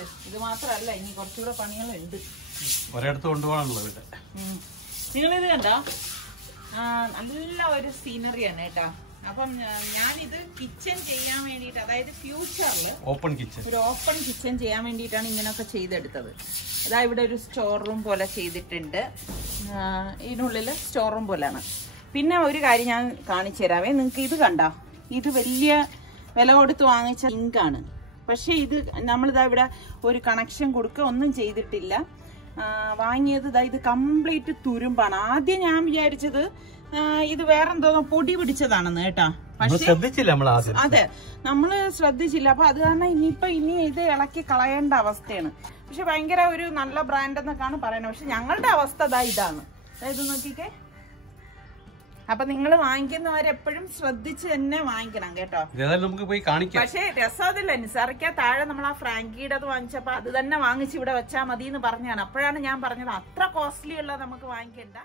കഴിയട്ടെ. ഇത് മാത്രല്ല, ഇനി കുറച്ചുകൂടെ പണികളുണ്ട്. ഒരിടത്ത് കൊണ്ടുപോകാനുള്ളത് ഇവിടെ. നിങ്ങളിത് കണ്ടോ? നല്ല ഒരു സീനറിയാണ് കേട്ടോ. അപ്പം ഞാനിത് കിച്ചൺ ചെയ്യാൻ വേണ്ടിയിട്ട്, അതായത് ഫ്യൂച്ചറിൽ ഓപ്പൺ കിച്ചൺ, ഒരു ഓപ്പൺ കിച്ചൺ ചെയ്യാൻ വേണ്ടിയിട്ടാണ് ഇങ്ങനെയൊക്കെ ചെയ്തെടുത്തത്. അതാ ഇവിടെ ഒരു സ്റ്റോർ റൂം പോലെ ചെയ്തിട്ടുണ്ട്. ഇതിനുള്ളിൽ സ്റ്റോർ റൂം പോലെയാണ്. പിന്നെ ഒരു കാര്യം ഞാൻ കാണിച്ചു തരാവേ. നിങ്ങൾക്ക് ഇത് കണ്ടോ? ഇത് വലിയ വില കൊടുത്ത് വാങ്ങിച്ച സിങ്കാണ്. പക്ഷെ ഇത് നമ്മളിതാ ഇവിടെ ഒരു കണക്ഷൻ കൊടുക്കുക ഒന്നും ചെയ്തിട്ടില്ല. വാങ്ങിയത് ഇതാ ഇത് കംപ്ലീറ്റ് തുരുമ്പാണ്. ആദ്യം ഞാൻ വിചാരിച്ചത് ഇത് വേറെന്തോ പൊടി പിടിച്ചതാണെന്ന് കേട്ടാ. പക്ഷെ അതെ, നമ്മള് ശ്രദ്ധിച്ചില്ല. അപ്പൊ അത് കാരണം ഇനി ഇത് ഇളക്കി കളയേണ്ട അവസ്ഥയാണ്. പക്ഷെ ഭയങ്കര ഒരു നല്ല ബ്രാൻഡ് എന്നൊക്കെയാണ് പറയുന്നത്. പക്ഷെ ഞങ്ങളുടെ അവസ്ഥ ഇതാണ്. അതായത് നോക്കിക്കേ. അപ്പൊ നിങ്ങൾ വാങ്ങിക്കുന്നവരെപ്പോഴും ശ്രദ്ധിച്ച് തന്നെ വാങ്ങിക്കണം കേട്ടോ. പക്ഷെ രസം അതില്ല. നിസാറിക്ക താഴെ നമ്മൾ ആ ഫ്രാങ്കിയുടെ അത് വാങ്ങിച്ചപ്പോ അത് തന്നെ വാങ്ങിച്ച് ഇവിടെ വെച്ചാൽ മതി എന്ന് പറഞ്ഞാണ്. അപ്പോഴാണ് ഞാൻ പറഞ്ഞത് അത്ര കോസ്റ്റ്ലി ഉള്ള നമുക്ക് വാങ്ങിക്കണ്ട.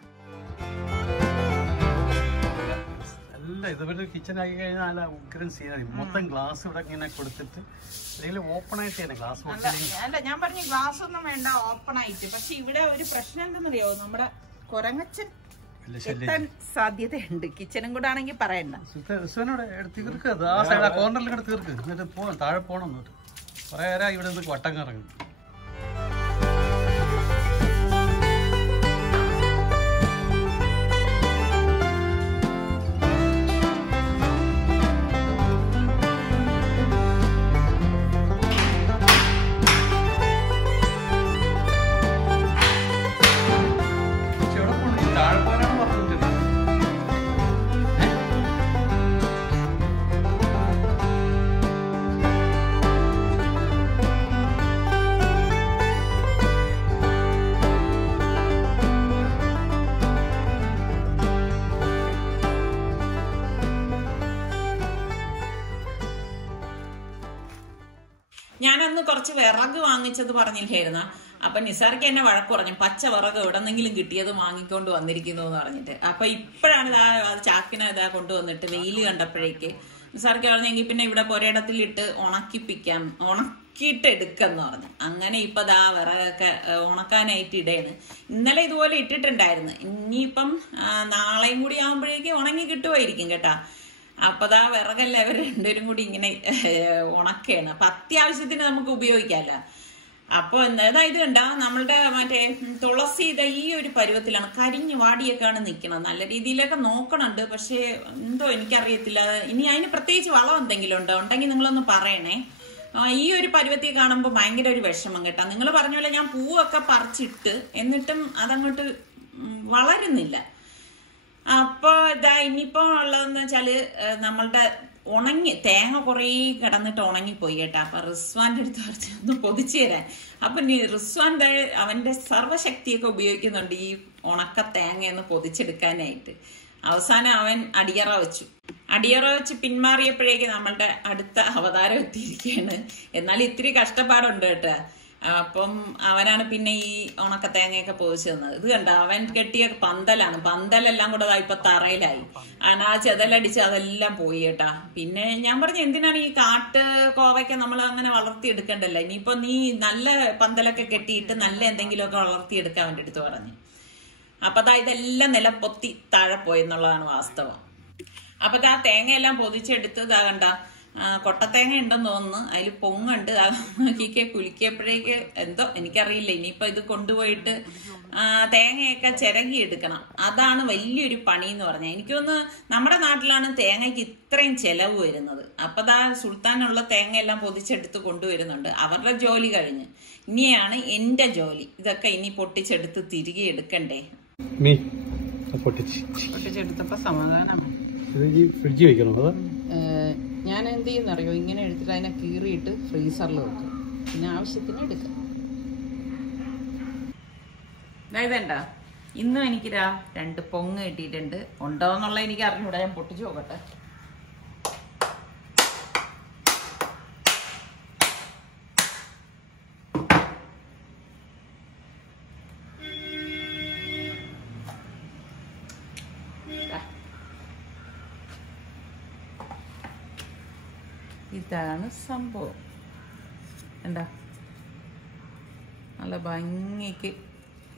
ഇതുപോലെ കിച്ചൺ ആക്കി കഴിഞ്ഞാൽ ഉഗ്രൻ സീനറി. മൊത്തം ഗ്ലാസ് ഇവിടെ ഇങ്ങനെ കൊടുത്തിട്ട് ഓപ്പൺ ആയിട്ട് തന്നെ ഗ്ലാസ്. അല്ല, ഞാൻ പറഞ്ഞു ഗ്ലാസ് ഒന്നും വേണ്ട, ഓപ്പൺ ആയിട്ട്. പക്ഷെ ഇവിടെ ഒരു പ്രശ്നം എന്തെന്നറിയോ? നമ്മുടെ കൊരങ്ങച്ചൻ എത്താൻ സാധ്യതയുണ്ട്. കിച്ചനും കൂടെ ആണെങ്കിൽ പറയണ്ട. തീർക്ക് ആ സൈഡ് കോർണറിൽ കൂടെ തീർക്ക്. എന്നിട്ട് പോകാം, താഴെ പോകണം. എന്നിട്ട് കുറെ നേരം ഇവിടെ നിന്ന് വട്ടം കറങ്ങും. ഞാനന്ന് കുറച്ച് വിറക് വാങ്ങിച്ചത് പറഞ്ഞില്ലായിരുന്ന. അപ്പൊ നിസാർക്ക് എന്നെ വഴക്ക് പറഞ്ഞു, പച്ച വിറക് എവിടെന്നെങ്കിലും കിട്ടിയത് വാങ്ങിക്കൊണ്ട് വന്നിരിക്കുന്നു എന്ന് പറഞ്ഞിട്ട്. അപ്പൊ ഇപ്പോഴാണ് ചാക്കിനെ കൊണ്ടുവന്നിട്ട് വെയിൽ കണ്ടപ്പോഴേക്ക് നിസാർക്ക് പറഞ്ഞെങ്കിൽ പിന്നെ ഇവിടെ പൊരയിടത്തിലിട്ട് ഉണക്കിയിട്ട് എടുക്കെന്ന് പറഞ്ഞു. അങ്ങനെ ഇപ്പൊ വിറകൊക്കെ ഉണക്കാനായിട്ട് ഇടയാണ്. ഇന്നലെ ഇതുപോലെ ഇട്ടിട്ടുണ്ടായിരുന്നു. ഇനിയിപ്പം നാളെയും കൂടി ആകുമ്പോഴേക്ക് ഉണങ്ങി കിട്ടുമായിരിക്കും കേട്ടാ. അപ്പൊ വിറകല്ല ഇവർ രണ്ടുപേരും കൂടി ഇങ്ങനെ ഉണക്കുകയാണ്. അപ്പൊ അത്യാവശ്യത്തിന് നമുക്ക് ഉപയോഗിക്കാമല്ലോ. അപ്പൊ അതായത് കണ്ട നമ്മളുടെ മറ്റേ തുളസി ഈ ഒരു പരുവത്തിലാണ്, കരിഞ്ഞു വാടിയൊക്കെയാണ് നിൽക്കണം. നല്ല രീതിയിലൊക്കെ നോക്കണുണ്ട്. പക്ഷെ എന്തോ എനിക്കറിയത്തില്ല. ഇനി അതിന് പ്രത്യേകിച്ച് വളം എന്തെങ്കിലും ഉണ്ടെങ്കിൽ നിങ്ങളൊന്ന് പറയണേ. ഈ ഒരു പരുവത്തിൽ കാണുമ്പോൾ ഭയങ്കര ഒരു വിഷമം കേട്ടോ. നിങ്ങൾ പറഞ്ഞ പോലെ ഞാൻ പൂവൊക്കെ പറിച്ചിട്ട് എന്നിട്ടും അതങ്ങോട്ട് വളരുന്നില്ല. അപ്പൊ ഇനിയിപ്പോ ഉള്ളതെന്ന് വെച്ചാല് നമ്മളുടെ തേങ്ങ കുറേ കിടന്നിട്ട് ഉണങ്ങിപ്പോയി കേട്ടാ. അപ്പൊ റിസ്വാന്റെ അടുത്ത് കുറച്ച് ഒന്ന് പൊതിച്ചു തരാൻ. അപ്പൊ റിസ്വാന്റെ അവന്റെ സർവ്വശക്തിയൊക്കെ ഉപയോഗിക്കുന്നുണ്ട് ഈ ഉണക്ക തേങ്ങയൊന്ന് പൊതിച്ചെടുക്കാനായിട്ട്. അവസാനം അവൻ അടിയറ വെച്ച് പിന്മാറിയപ്പോഴേക്ക് നമ്മളുടെ അടുത്ത അവതാരം എത്തിയിരിക്കുകയാണ്. എന്നാൽ ഇത്തിരി കഷ്ടപ്പാടുണ്ട് കേട്ടാ. അപ്പം അവനാണ് പിന്നെ ഈ ഉണക്ക തേങ്ങയൊക്കെ പൊതിച്ചു തന്നത്. ഇത് കണ്ട അവൻ കെട്ടിയ പന്തലെല്ലാം കൂടെ ഇപ്പൊ തറയിലായി. ആ ചെതലടിച്ച് അതെല്ലാം പോയി കേട്ടാ. പിന്നെ ഞാൻ പറഞ്ഞു എന്തിനാണ് ഈ കോവയ്ക്ക നമ്മൾ അങ്ങനെ വളർത്തിയെടുക്കണ്ടല്ലോ, ഇനിയിപ്പൊ നീ നല്ല പന്തലൊക്കെ കെട്ടിയിട്ട് നല്ല എന്തെങ്കിലുമൊക്കെ വളർത്തിയെടുക്കാൻ അവൻ്റെ അടുത്ത് പറഞ്ഞു. അപ്പൊ ഇതെല്ലാം നിലപ്പൊത്തി താഴെ പോയെന്നുള്ളതാണ് വാസ്തവം. അപ്പൊ ആ തേങ്ങയെല്ലാം പൊതിച്ചെടുത്ത് കണ്ട കൊട്ടത്തേങ്ങ ഉണ്ടെന്ന് തോന്നുന്നു. അതിൽ പൊങ്ങുണ്ട്. കുലിക്കിയപ്പോഴേക്ക് എന്തോ എനിക്കറിയില്ല. ഇനിയിപ്പൊ ഇത് കൊണ്ടുപോയിട്ട് തേങ്ങയൊക്കെ ചിരകി എടുക്കണം. അതാണ് വലിയൊരു പണി എന്ന് പറഞ്ഞാൽ. എനിക്കൊന്ന് നമ്മുടെ നാട്ടിലാണ് തേങ്ങയ്ക്ക് ഇത്രയും ചെലവ് വരുന്നത്. അപ്പൊ സുൽത്താനുള്ള തേങ്ങയെല്ലാം പൊതിച്ചെടുത്ത് കൊണ്ടുവരുന്നുണ്ട്. അവരുടെ ജോലി കഴിഞ്ഞ് ഇനിയാണ് എന്റെ ജോലി. ഇതൊക്കെ ഇനി പൊട്ടിച്ചെടുത്ത് തിരികെ എടുക്കണ്ടേ. പൊട്ടിച്ചെടുത്തപ്പോ സമാധാനമാണ്. ഫ്രിഡ്ജിൽ വെക്കണോ? ഞാൻ എന്ത് ചെയ്യുന്നറിയോ, ഇങ്ങനെ എടുത്തിട്ട് അതിനെ കീറിയിട്ട് ഫ്രീസറിൽ വെക്കും. പിന്നെ ആവശ്യത്തിന് എടുക്കാം. ഇതെന്താ ഇന്നും എനിക്ക് 2 പൊങ്ങ് കിട്ടിയിട്ടുണ്ട്. ഉണ്ടോ എന്നുള്ള എനിക്ക് അറിഞ്ഞൂടാ. ഞാൻ പൊട്ടിച്ചു നോക്കട്ടെ. ഇതാണ് സംഭവം. എന്താ നല്ല ഭംഗിക്ക്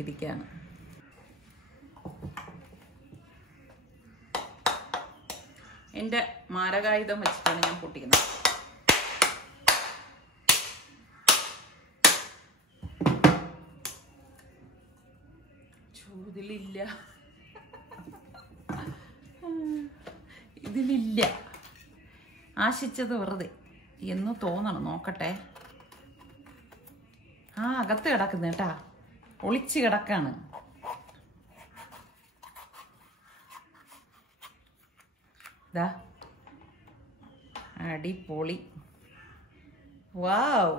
ഇരിക്കുകയാണ്. എൻ്റെ മാരകായുധം വെച്ചിട്ടാണ് ഞാൻ പൊട്ടിക്കുന്നത്. ഇതിലില്ല, ഇതിലില്ല, ആശിച്ചത് വെറുതെ എന്ന് തോന്നണം. നോക്കട്ടെ. അകത്ത് കിടക്കുന്ന കേട്ടാ, ഒളിച്ച് കിടക്കാണ്. ഇതാ അടിപൊളി. വാവ്,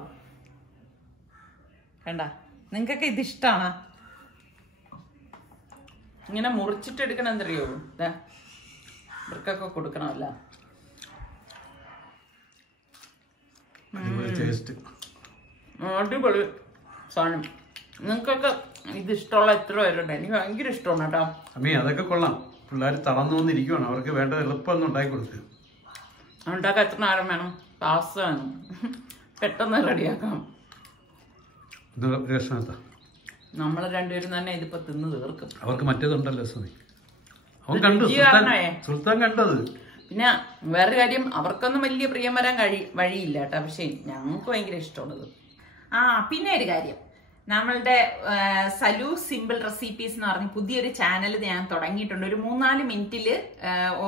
കണ്ട? നിങ്ങൾക്കൊക്കെ ഇതിഷ്ടാണ്? ഇങ്ങനെ മുറിച്ചിട്ടെടുക്കണം എന്തറിയോ? ഇതാ ഇവർക്കൊക്കെ കൊടുക്കണമല്ല. അടിപൊളി സാധനം. നിങ്ങൾക്കൊക്കെ ഇത് ഇഷ്ടമുള്ള എത്ര പേരുണ്ട്? എനിക്ക് ഭയങ്കര ഇഷ്ടമാണ് കേട്ടോ. അമ്മേ അതൊക്കെ കൊള്ളാം. പിള്ളേർ തളർന്നു വന്നിരിക്കുവാണ്, അവർക്ക് വേണ്ടത് എളുപ്പം ഉണ്ടാക്കി കൊടുക്കുക. ഉണ്ടാക്കാൻ എത്ര നേരം വേണം? പാസ് വേണം, പെട്ടെന്ന് റെഡിയാക്കാം. നമ്മൾ രണ്ടുപേരും തന്നെ ഇതിപ്പോ തിന്ന് തീർക്കും. അവർക്ക് മറ്റേതുണ്ടല്ലോ സുനി, അവൻ കണ്ടു, സുൽത്താൻ കണ്ടത്. പിന്നെ വേറെ കാര്യം, അവർക്കൊന്നും വലിയ പ്രിയം വരാൻ വഴിയില്ല കേട്ടോ, പക്ഷെ ഞങ്ങൾക്ക് ഭയങ്കര ഇഷ്ടമുള്ളത്. പിന്നെ ഒരു കാര്യം, നമ്മളുടെ സലു സിമ്പിൾ റെസിപ്പീസ് എന്ന് പറഞ്ഞ് പുതിയൊരു ചാനൽ ഞാൻ തുടങ്ങിയിട്ടുണ്ട്. ഒരു 3-4 മിനിറ്റിൽ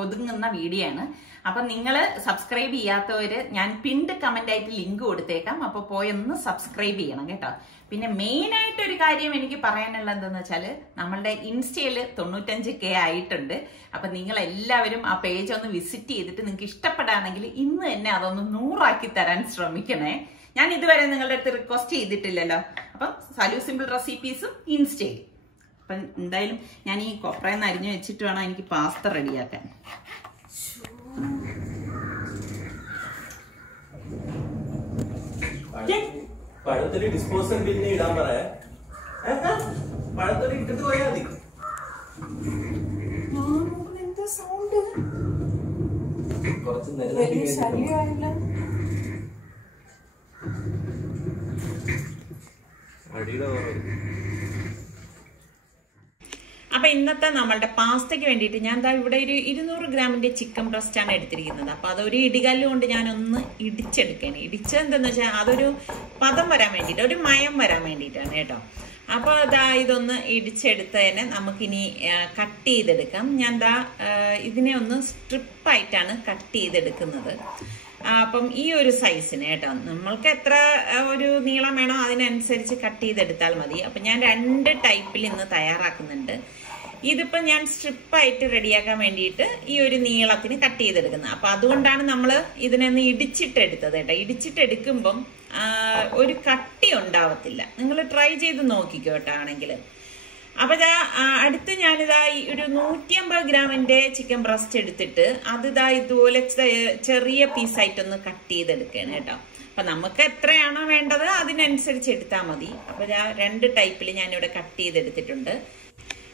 ഒതുങ്ങുന്ന വീഡിയോ ആണ്. അപ്പൊ നിങ്ങൾ സബ്സ്ക്രൈബ് ചെയ്യാത്തവര് ഞാൻ പിൻഡ് കമന്റ് ആയിട്ട് ലിങ്ക് കൊടുത്തേക്കാം. അപ്പൊ പോയൊന്ന് സബ്സ്ക്രൈബ് ചെയ്യണം കേട്ടോ. പിന്നെ മെയിൻ ആയിട്ട് ഒരു കാര്യം എനിക്ക് പറയാനുള്ള എന്താന്ന് വെച്ചാല്, നമ്മളുടെ ഇൻസ്റ്റയില് 95K ആയിട്ടുണ്ട്. അപ്പൊ നിങ്ങൾ എല്ലാവരും ആ പേജ് ഒന്ന് വിസിറ്റ് ചെയ്തിട്ട് നിങ്ങൾക്ക് ഇഷ്ടപ്പെടാണെങ്കിൽ ഇന്ന് തന്നെ അതൊന്ന് 100 ആക്കി തരാൻ ശ്രമിക്കണേ. ഞാൻ ഇതുവരെ നിങ്ങളുടെ അടുത്ത് റിക്വസ്റ്റ് ചെയ്തിട്ടില്ലല്ലോ. അപ്പം സലു സിമ്പിൾ റെസിപ്പീസും ഇൻസ്റ്റയിൽ. അപ്പം എന്തായാലും ഞാൻ ഈ കൊപ്രയെന്ന് അരിഞ്ഞു വെച്ചിട്ട് വേണം എനിക്ക് പാസ്ത റെഡിയാക്കാൻ. പഴത്തൊരു ഡിസ്പോസൽ ബില്ലിന് ഇടാൻ പറയാ. പഴത്തൊരു ഇട്ടിട്ട് പോയാൽ മതി. കുറച്ച് അടിയുടെ. അപ്പൊ ഇന്നത്തെ നമ്മളുടെ പാസ്തയ്ക്ക് വേണ്ടിയിട്ട് ഞാൻ ഇവിടെ ഒരു 200 ഗ്രാമിന്റെ ചിക്കൻ ബ്രസ്റ്റ് ആണ് എടുത്തിരിക്കുന്നത്. അപ്പൊ അതൊരു ഇടികല്ല് കൊണ്ട് ഞാനൊന്ന് ഇടിച്ചെടുക്കാൻ. ഇടിച്ചെന്തെന്ന് വെച്ചാൽ അതൊരു പദം വരാൻ വേണ്ടിയിട്ട്, ഒരു മയം വരാൻ വേണ്ടിയിട്ടാണ് കേട്ടോ. അപ്പൊ അതാ ഇതൊന്ന് ഇടിച്ചെടുത്തതിനെ നമുക്കിനി കട്ട് ചെയ്തെടുക്കാം. ഞാൻ ഇതിനെ ഒന്ന് സ്ട്രിപ്പായിട്ടാണ് കട്ട് ചെയ്തെടുക്കുന്നത്. അപ്പം ഈ ഒരു സൈസിന് കേട്ടോ, നമ്മൾക്ക് എത്ര ഒരു നീളം വേണോ അതിനനുസരിച്ച് കട്ട് ചെയ്തെടുത്താൽ മതി. അപ്പൊ ഞാൻ 2 ടൈപ്പിൽ ഇന്ന് തയ്യാറാക്കുന്നുണ്ട്. ഇതിപ്പോ ഞാൻ സ്ട്രിപ്പായിട്ട് റെഡിയാക്കാൻ വേണ്ടിയിട്ട് ഈ ഒരു നീളത്തിന് കട്ട് ചെയ്തെടുക്കുന്നത്. അപ്പൊ അതുകൊണ്ടാണ് നമ്മൾ ഇതിനൊന്ന് ഇടിച്ചിട്ടെടുത്തത് കേട്ടോ. ഇടിച്ചിട്ടെടുക്കുമ്പം ഒരു കട്ടി ഉണ്ടാവത്തില്ല. നിങ്ങൾ ട്രൈ ചെയ്ത് നോക്കിക്കോ കേട്ടോ ആണെങ്കിൽ. അപ്പൊ അടുത്ത് ഞാനിതാ ഒരു 150 ഗ്രാമിന്റെ ചിക്കൻ ബ്രസ്റ്റ് എടുത്തിട്ട് അതിതാ ഇതുപോലെ ചെറിയ പീസായിട്ടൊന്ന് കട്ട് ചെയ്തെടുക്കുകയാണ് കേട്ടോ. അപ്പൊ നമുക്ക് എത്രയാണോ വേണ്ടത് അതിനനുസരിച്ച് എടുത്താൽ മതി. അപ്പൊ 2 ടൈപ്പിൽ ഞാനിവിടെ കട്ട് ചെയ്തെടുത്തിട്ടുണ്ട്.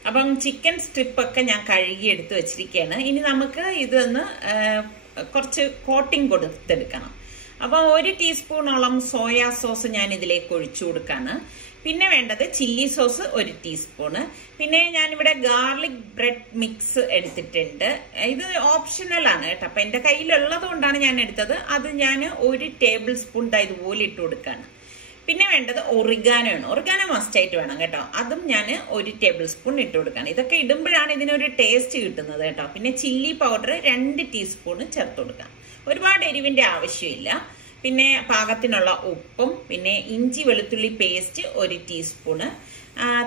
അപ്പം ചിക്കൻ സ്ട്രിപ്പൊക്കെ ഞാൻ കഴുകി എടുത്ത് വെച്ചിരിക്കുകയാണ്. ഇനി നമുക്ക് ഇതൊന്ന് കുറച്ച് കോട്ടിങ് കൊടുത്തെടുക്കണം. അപ്പൊ 1 ടീസ്പൂണോളം സോയാ സോസ് ഞാൻ ഇതിലേക്ക് ഒഴിച്ചു കൊടുക്കാണ്. പിന്നെ വേണ്ടത് ചില്ലി സോസ് 1 ടീസ്പൂണ്. പിന്നെ ഞാനിവിടെ ഗാർലിക് ബ്രെഡ് മിക്സ് എടുത്തിട്ടുണ്ട്. ഇത് ഓപ്ഷണൽ ആണ് കേട്ടോ. അപ്പൊ എന്റെ കയ്യിലുള്ളത് കൊണ്ടാണ് ഞാൻ എടുത്തത്. അത് ഞാൻ 1 ടേബിൾ സ്പൂൺ ഇതുപോലെ ഇട്ട് കൊടുക്കാണ്. പിന്നെ വേണ്ടത് ഒറിഗാനോ ആണ്. ഒറിഗാനോ മസ്റ്റ് ആയിട്ട് വേണം കേട്ടോ. അതും ഞാൻ 1 ടേബിൾ സ്പൂൺ ഇട്ട് കൊടുക്കാണ്. ഇതൊക്കെ ഇടുമ്പോഴാണ് ഇതിനൊരു ടേസ്റ്റ് കിട്ടുന്നത് കേട്ടോ. പിന്നെ ചില്ലി പൗഡർ 2 ടീസ്പൂൺ ചേർത്ത് കൊടുക്കാം. ഒരുപാട് എരിവിന്റെ ആവശ്യമില്ല. പിന്നെ പാകത്തിനുള്ള ഉപ്പും, പിന്നെ ഇഞ്ചി വെളുത്തുള്ളി പേസ്റ്റ് 1 ടീസ്പൂണ്,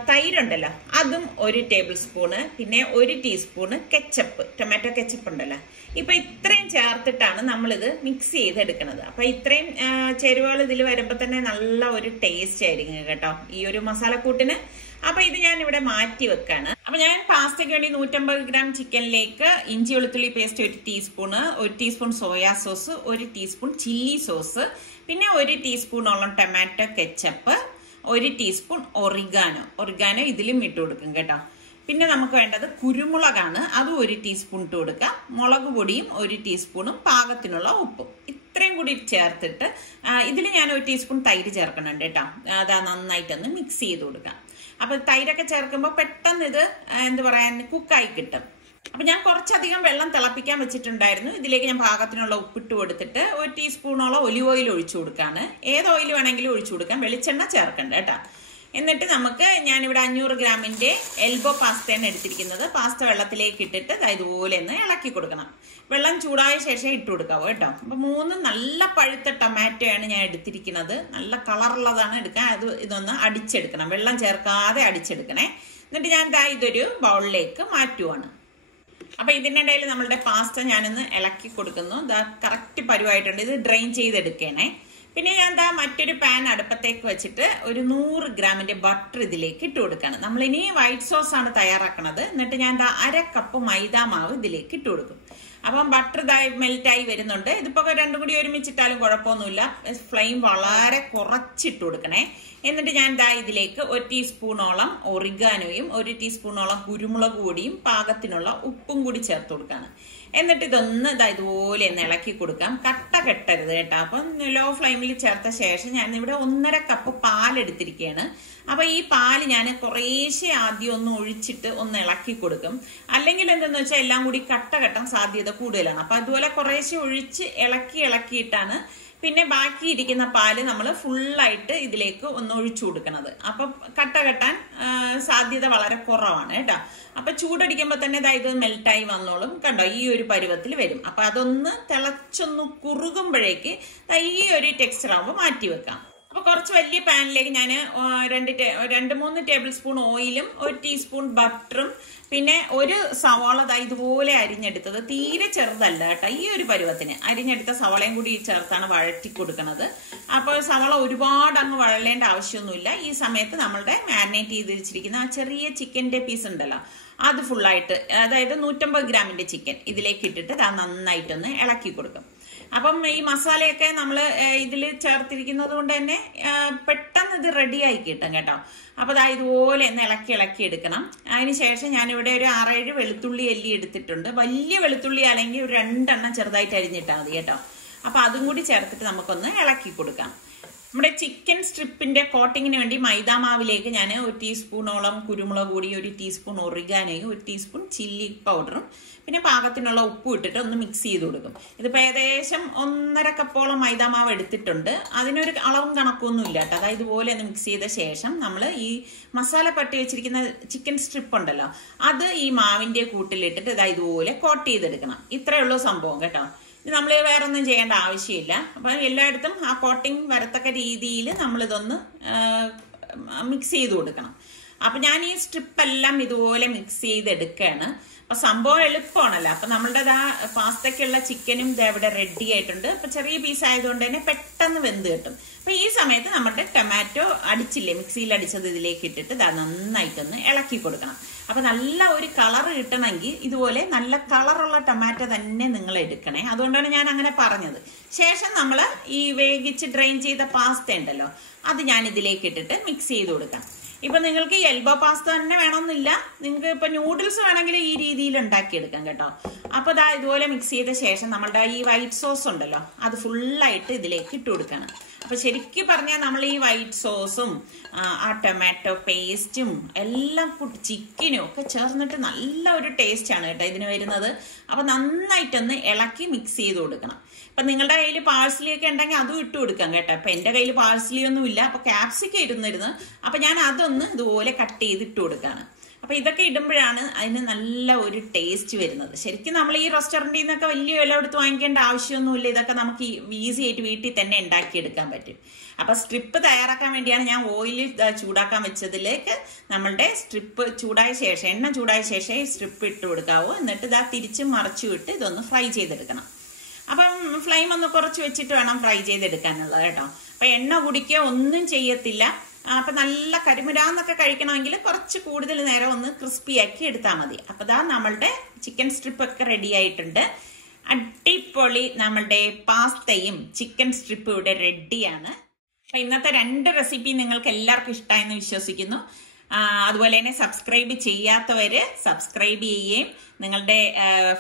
തൈരുണ്ടല്ലോ അതും 1 ടേബിൾ സ്പൂണ്, പിന്നെ 1 ടീസ്പൂണ് കെച്ചപ്പ്, ടൊമാറ്റോ കെച്ചപ്പ് ഉണ്ടല്ലോ. ഇപ്പൊ ഇത്രയും ചേർത്തിട്ടാണ് നമ്മളിത് മിക്സ് ചെയ്തെടുക്കുന്നത്. അപ്പൊ ഇത്രയും ചേരുവകൾ ഇതിൽ വരുമ്പോ തന്നെ നല്ല ഒരു ടേസ്റ്റ് ആയിരിക്കും കേട്ടോ ഈ ഒരു മസാലക്കൂട്ടിന്. അപ്പൊ ഇത് ഞാൻ ഇവിടെ മാറ്റി വെക്കാണ്. അപ്പൊ ഞാൻ പാസ്തയ്ക്ക് വേണ്ടി 150 ഗ്രാം ചിക്കനിലേക്ക് ഇഞ്ചി വെളുത്തുള്ളി paste 1 teaspoon, 1 teaspoon soya sauce, 1 teaspoon chilli sauce, പിന്നെ 1 ടീസ്പൂണോളം ടൊമാറ്റോ കെച്ചപ്പ്, 1 ടീസ്പൂൺ ഒറിഗാനോ ഇതിലും ഇട്ട് കൊടുക്കും കേട്ടോ. പിന്നെ നമുക്ക് വേണ്ടത് കുരുമുളകാണ്. അതും 1 ടീസ്പൂൺ ഇട്ട് കൊടുക്കാം. മുളക് പൊടിയും 1 ടീസ്പൂണും പാകത്തിനുള്ള ഉപ്പും. ഇത്രയും കൂടി ചേർത്തിട്ട് ഇതിൽ ഞാൻ 1 ടീസ്പൂൺ തൈര് ചേർക്കുന്നുണ്ട് കേട്ടോ. അതാ നന്നായിട്ടൊന്ന് മിക്സ് ചെയ്ത് കൊടുക്കാം. അപ്പൊ തൈരൊക്കെ ചേർക്കുമ്പോൾ പെട്ടെന്ന് ഇത് എന്താ പറയാൻ കുക്കായി കിട്ടും. അപ്പൊ ഞാൻ കുറച്ചധികം വെള്ളം തിളപ്പിക്കാൻ വെച്ചിട്ടുണ്ടായിരുന്നു. ഇതിലേക്ക് ഞാൻ പാകത്തിനുള്ള ഉപ്പിട്ട് കൊടുത്തിട്ട് 1 ടീസ്പൂണോളം ഒലിവ് ഓയിൽ ഒഴിച്ചു കൊടുക്കാണ്. ഏത് ഓയിൽ വേണമെങ്കിലും ഒഴിച്ചു കൊടുക്കാം, വെളിച്ചെണ്ണ ചേർക്കണ്ട കേട്ടോ. എന്നിട്ട് നമുക്ക് ഞാനിവിടെ 500 ഗ്രാമിന്റെ എൽബോ പാസ്തയാണ് എടുത്തിരിക്കുന്നത്. പാസ്ത വെള്ളത്തിലേക്ക് ഇട്ടിട്ട് ഇതുപോലെ ഒന്ന് ഇളക്കി കൊടുക്കണം. വെള്ളം ചൂടായ ശേഷം ഇട്ട് കൊടുക്കാവോ കേട്ടോ. അപ്പൊ 3 നല്ല പഴുത്ത ടൊമാറ്റോയാണ് ഞാൻ എടുത്തിരിക്കുന്നത്. നല്ല കളറുള്ളതാണ് എടുക്കാൻ. ഇതൊന്ന് അടിച്ചെടുക്കണം, വെള്ളം ചേർക്കാതെ അടിച്ചെടുക്കണേ. എന്നിട്ട് ഞാൻ ഇതൊരു ബൗളിലേക്ക് മാറ്റുവാണ്. അപ്പൊ ഇതിനിടയിൽ നമ്മളുടെ പാസ്ത ഞാനൊന്ന് ഇളക്കി കൊടുക്കുന്നു. കറക്റ്റ് പരുവായിട്ടുണ്ട്. ഇത് ഡ്രെയിൻ ചെയ്തെടുക്കണേ. പിന്നെ ഞാൻ മറ്റൊരു പാൻ അടുപ്പത്തേക്ക് വെച്ചിട്ട് ഒരു 100 ഗ്രാമിന്റെ ബട്ടർ ഇതിലേക്ക് ഇട്ട് കൊടുക്കാണ്. നമ്മളിനി വൈറ്റ് സോസ് ആണ് തയ്യാറാക്കണത്. എന്നിട്ട് ഞാൻ 1/2 കപ്പ് മൈദാ മാവ് ഇതിലേക്ക് ഇട്ട് കൊടുക്കും. അപ്പം ബട്ടർ മെൽറ്റായി വരുന്നുണ്ട്. ഇതിപ്പോ രണ്ടും കൂടി ഒരുമിച്ചിട്ടാലും കുഴപ്പമൊന്നുമില്ല. ഫ്ലെയിം വളരെ കുറച്ചിട്ട് കൊടുക്കണേ. എന്നിട്ട് ഞാൻ ഇതിലേക്ക് 1 ടീസ്പൂണോളം ഒറിഗാനോയും 1 ടീസ്പൂണോളം കുരുമുളക് പൊടിയും പാകത്തിനുള്ള ഉപ്പും കൂടി ചേർത്ത് കൊടുക്കാണ്. എന്നിട്ട് ഇതൊന്ന് ഇതുപോലെ ഒന്ന് ഇളക്കി കൊടുക്കാം. കട്ട കെട്ടരുത് കേട്ടോ. അപ്പം ലോ ഫ്ലെയിമിൽ ചേർത്ത ശേഷം ഞാൻ ഇവിടെ 1.5 കപ്പ് പാലെടുത്തിരിക്കുകയാണ്. അപ്പൊ ഈ പാല് ഞാൻ കുറേശ്ശെ ആദ്യം ഒന്ന് ഒഴിച്ചിട്ട് ഒന്ന് ഇളക്കി കൊടുക്കും. അല്ലെങ്കിൽ എന്തെന്ന് വെച്ചാൽ എല്ലാം കൂടി കട്ട കെട്ടാൻ സാധ്യത കൂടുതലാണ്. അപ്പൊ അതുപോലെ കുറേശ്ശെ ഒഴിച്ച് ഇളക്കിയിട്ടാണ് പിന്നെ ബാക്കി ഇരിക്കുന്ന പാല് നമ്മൾ ഫുള്ളായിട്ട് ഇതിലേക്ക് ഒന്ന് ഒഴിച്ചു കൊടുക്കണത്. അപ്പൊ കട്ട കെട്ടാൻ സാധ്യത വളരെ കുറവാണ് കേട്ടോ. അപ്പൊ ചൂടടിക്കുമ്പോ തന്നെ ഇത് മെൽറ്റായി വന്നോളും. കണ്ടോ, ഈ ഒരു പരുവത്തിൽ വരും. അപ്പൊ അതൊന്ന് തിളച്ചൊന്ന് കുറുകുമ്പോഴേക്ക് ഈ ഒരു ടെക്സ്ചർ ആകുമ്പോൾ മാറ്റി വെക്കാം. അപ്പൊ കുറച്ച് വലിയ പാനിലേക്ക് ഞാൻ 2-3 ടേബിൾ സ്പൂൺ ഓയിലും 1 ടീസ്പൂൺ ബട്ടറും പിന്നെ ഒരു സവാള ഇതുപോലെ അരിഞ്ഞെടുത്തത്, തീരെ ചെറുതല്ല കേട്ടോ, ഈ ഒരു പരുവത്തിന് അരിഞ്ഞെടുത്ത സവാളയും കൂടി ചേർത്താണ് വഴറ്റി കൊടുക്കുന്നത്. അപ്പോൾ സവാള ഒരുപാട് അങ്ങ് വഴലേണ്ട ആവശ്യമൊന്നുമില്ല. ഈ സമയത്ത് നമ്മളുടെ മാരിനേറ്റ് ചെയ്ത് വെച്ചിരിക്കുന്ന ആ ചെറിയ ചിക്കൻ്റെ പീസ് ഉണ്ടല്ലോ, അത് ഫുള്ളായിട്ട്, അതായത് 150 ഗ്രാമിന്റെ ചിക്കൻ ഇതിലേക്ക് ഇട്ടിട്ട് നന്നായിട്ടൊന്ന് ഇളക്കി കൊടുക്കും. അപ്പം ഈ മസാലയൊക്കെ നമ്മൾ ഇതിൽ ചേർത്തിരിക്കുന്നത് കൊണ്ട് തന്നെ പെട്ടെന്ന് ഇത് റെഡിയായി കിട്ടും കേട്ടോ. അപ്പൊ ഇതുപോലെ ഒന്ന് ഇളക്കി എടുക്കണം. അതിനുശേഷം ഞാനിവിടെ ഒരു 6-7 വെളുത്തുള്ളി അല്ലി എടുത്തിട്ടുണ്ട്. വലിയ വെളുത്തുള്ളി അല്ലെങ്കിൽ ഒരു 2 എണ്ണം ചെറുതായിട്ട് അരിഞ്ഞിട്ടാൽ മതി കേട്ടോ. അപ്പൊ അതും കൂടി ചേർത്തിട്ട് നമുക്കൊന്ന് ഇളക്കി കൊടുക്കാം. നമ്മുടെ ചിക്കൻ സ്ട്രിപ്പിന്റെ കോട്ടിങ്ങിന് വേണ്ടി മൈദാമാവിലേക്ക് ഞാൻ 1 ടീസ്പൂണോളം കുരുമുളക് പൊടി, 1 ടീസ്പൂൺ ഒറിഗാനോയും 1 ടീസ്പൂൺ ചില്ലി പൗഡറും പിന്നെ പാകത്തിനുള്ള ഉപ്പും ഇട്ടിട്ട് ഒന്ന് മിക്സ് ചെയ്ത് കൊടുക്കും. ഇതിപ്പോ ഏകദേശം 1.5 കപ്പോളം മൈദാമാവ് എടുത്തിട്ടുണ്ട്. അതിനൊരു അളവും കണക്കൊന്നും ഇല്ല കേട്ടോ. അതായത് ഇതുപോലെ ഒന്ന് മിക്സ് ചെയ്ത ശേഷം നമ്മൾ ഈ മസാല പട്ടി വെച്ചിരിക്കുന്ന ചിക്കൻ സ്ട്രിപ്പ് ഉണ്ടല്ലോ, അത് ഈ മാവിന്റെ കൂട്ടിലിട്ടിട്ട് ഇതുപോലെ കോട്ട് ചെയ്തെടുക്കണം. ഇത്രയേ ഉള്ളൂ സംഭവം കേട്ടോ. നമ്മൾ വേറെ ഒന്നും ചെയ്യേണ്ട ആവശ്യമില്ല. അപ്പൊ എല്ലായിടത്തും ആ കോട്ടിങ് വരത്തക്ക രീതിയിൽ നമ്മളിതൊന്ന് മിക്സ് ചെയ്ത് കൊടുക്കണം. അപ്പൊ ഞാൻ ഈ സ്ട്രിപ്പ് എല്ലാം ഇതുപോലെ മിക്സ് ചെയ്തെടുക്കുകയാണ്. അപ്പൊ സംഭവം എളുപ്പമാണല്ലോ. അപ്പൊ നമ്മളുടെ പാസ്തയ്ക്കുള്ള ചിക്കനും ഇവിടെ റെഡി ആയിട്ടുണ്ട്. അപ്പൊ ചെറിയ പീസ് ആയതുകൊണ്ട് തന്നെ പെട്ടെന്ന് വെന്ത് കിട്ടും. അപ്പൊ ഈ സമയത്ത് നമ്മുടെ ടൊമാറ്റോ അടിച്ചില്ലേ, മിക്സിയിൽ അടിച്ചത് ഇതിലേക്ക് ഇട്ടിട്ട് നന്നായിട്ടൊന്ന് ഇളക്കി കൊടുക്കണം. അപ്പൊ നല്ല ഒരു കളർ കിട്ടണമെങ്കിൽ ഇതുപോലെ നല്ല കളറുള്ള ടൊമാറ്റോ തന്നെ നിങ്ങൾ എടുക്കണേ. അതുകൊണ്ടാണ് ഞാൻ അങ്ങനെ പറഞ്ഞത്. ശേഷം നമ്മൾ ഈ വേവിച്ച് ഡ്രെയിൻ ചെയ്ത പാസ്ത ഉണ്ടല്ലോ, അത് ഞാൻ ഇതിലേക്ക് ഇട്ടിട്ട് മിക്സ് ചെയ്ത് കൊടുക്കാം. ഇപ്പൊ നിങ്ങൾക്ക് എൽബോ പാസ്ത തന്നെ വേണമെന്നില്ല, നിങ്ങൾക്ക് ഇപ്പൊ നൂഡിൽസ് വേണമെങ്കിൽ ഈ രീതിയിൽ ഉണ്ടാക്കിയെടുക്കാം കേട്ടോ. അപ്പൊ ഇതുപോലെ മിക്സ് ചെയ്ത ശേഷം നമ്മളുടെ ഈ വൈറ്റ് സോസ് ഉണ്ടല്ലോ, അത് ഫുള്ളായിട്ട് ഇതിലേക്ക് ഇട്ട് കൊടുക്കണം. അപ്പൊ ശരിക്കും പറഞ്ഞാൽ നമ്മൾ ഈ വൈറ്റ് സോസും ആ ടൊമാറ്റോ പേസ്റ്റും എല്ലാം ചിക്കനും ഒക്കെ ചേർന്നിട്ട് നല്ല ഒരു ടേസ്റ്റ് ആണ് കേട്ടോ ഇതിന് വരുന്നത്. അപ്പൊ നന്നായിട്ടൊന്ന് ഇളക്കി മിക്സ് ചെയ്ത് കൊടുക്കണം. അപ്പൊ നിങ്ങളുടെ കയ്യിൽ പാഴ്സലി ഒക്കെ ഉണ്ടെങ്കിൽ അതും ഇട്ട് കൊടുക്കാം കേട്ടോ. അപ്പൊ എന്റെ കയ്യിൽ പാഴ്സലി ഒന്നും ഇല്ല, അപ്പൊ ക്യാപ്സിക്കം ഇരുന്നിരുന്നു. അപ്പൊ ഞാൻ അതൊന്ന് ഇതുപോലെ കട്ട് ചെയ്ത് ഇട്ട് കൊടുക്കാണ്. അപ്പൊ ഇതൊക്കെ ഇടുമ്പോഴാണ് അതിന് നല്ല ഒരു ടേസ്റ്റ് വരുന്നത്. ശരിക്കും നമ്മൾ ഈ റെസ്റ്റോറന്റിൽ നിന്നൊക്കെ വലിയ വില കൊടുത്ത് വാങ്ങിക്കേണ്ട ആവശ്യമൊന്നുമില്ല. ഇതൊക്കെ നമുക്ക് ഈസി ആയിട്ട് വീട്ടിൽ തന്നെ ഉണ്ടാക്കിയെടുക്കാൻ പറ്റും. അപ്പൊ സ്ട്രിപ്പ് തയ്യാറാക്കാൻ വേണ്ടിയാണ് ഞാൻ ഓയിൽ ചൂടാക്കാൻ വെച്ചതിലേക്ക് നമ്മളുടെ സ്ട്രിപ്പ് ചൂടായ ശേഷം, എണ്ണ ചൂടായ ശേഷം ഈ സ്ട്രിപ്പ് ഇട്ട് കൊടുക്കാവൂ. എന്നിട്ട് തിരിച്ചും മറിച്ചും ഇട്ട് ഇതൊന്ന് ഫ്രൈ ചെയ്തെടുക്കണം. അപ്പം ഫ്ലെയിം ഒന്ന് കുറച്ച് വെച്ചിട്ട് വേണം ഫ്രൈ ചെയ്തെടുക്കാനുള്ളത് കേട്ടോ. അപ്പൊ എണ്ണ കുടിക്കുക ഒന്നും ചെയ്യത്തില്ല. അപ്പൊ നല്ല കരിമുരാന്നൊക്കെ കഴിക്കണമെങ്കിൽ കുറച്ച് കൂടുതൽ നേരം ഒന്ന് ക്രിസ്പി ആക്കി എടുത്താൽ മതി. അപ്പൊ നമ്മളുടെ ചിക്കൻ സ്ട്രിപ്പ് ഒക്കെ റെഡി ആയിട്ടുണ്ട്. അടിപൊളി നമ്മളുടെ പാസ്തയും ചിക്കൻ സ്ട്രിപ്പും ഇവിടെ റെഡിയാണ്. അപ്പൊ ഇന്നത്തെ 2 റെസിപ്പി നിങ്ങൾക്ക് എല്ലാവർക്കും ഇഷ്ടമായെന്ന് വിശ്വസിക്കുന്നു. അതുപോലെ തന്നെ സബ്സ്ക്രൈബ് ചെയ്യാത്തവര് സബ്സ്ക്രൈബ് ചെയ്യുകയും നിങ്ങളുടെ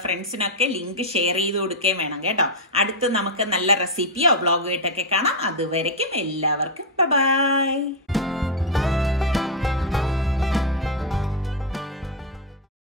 ഫ്രണ്ട്സിനൊക്കെ ലിങ്ക് ഷെയർ ചെയ്ത് കൊടുക്കുകയും വേണം കേട്ടോ. അടുത്ത് നമുക്ക് നല്ല റെസിപ്പിയോ വ്ളോഗായിട്ടൊക്കെ കാണാം. അതുവരയ്ക്കും എല്ലാവർക്കും ബൈ.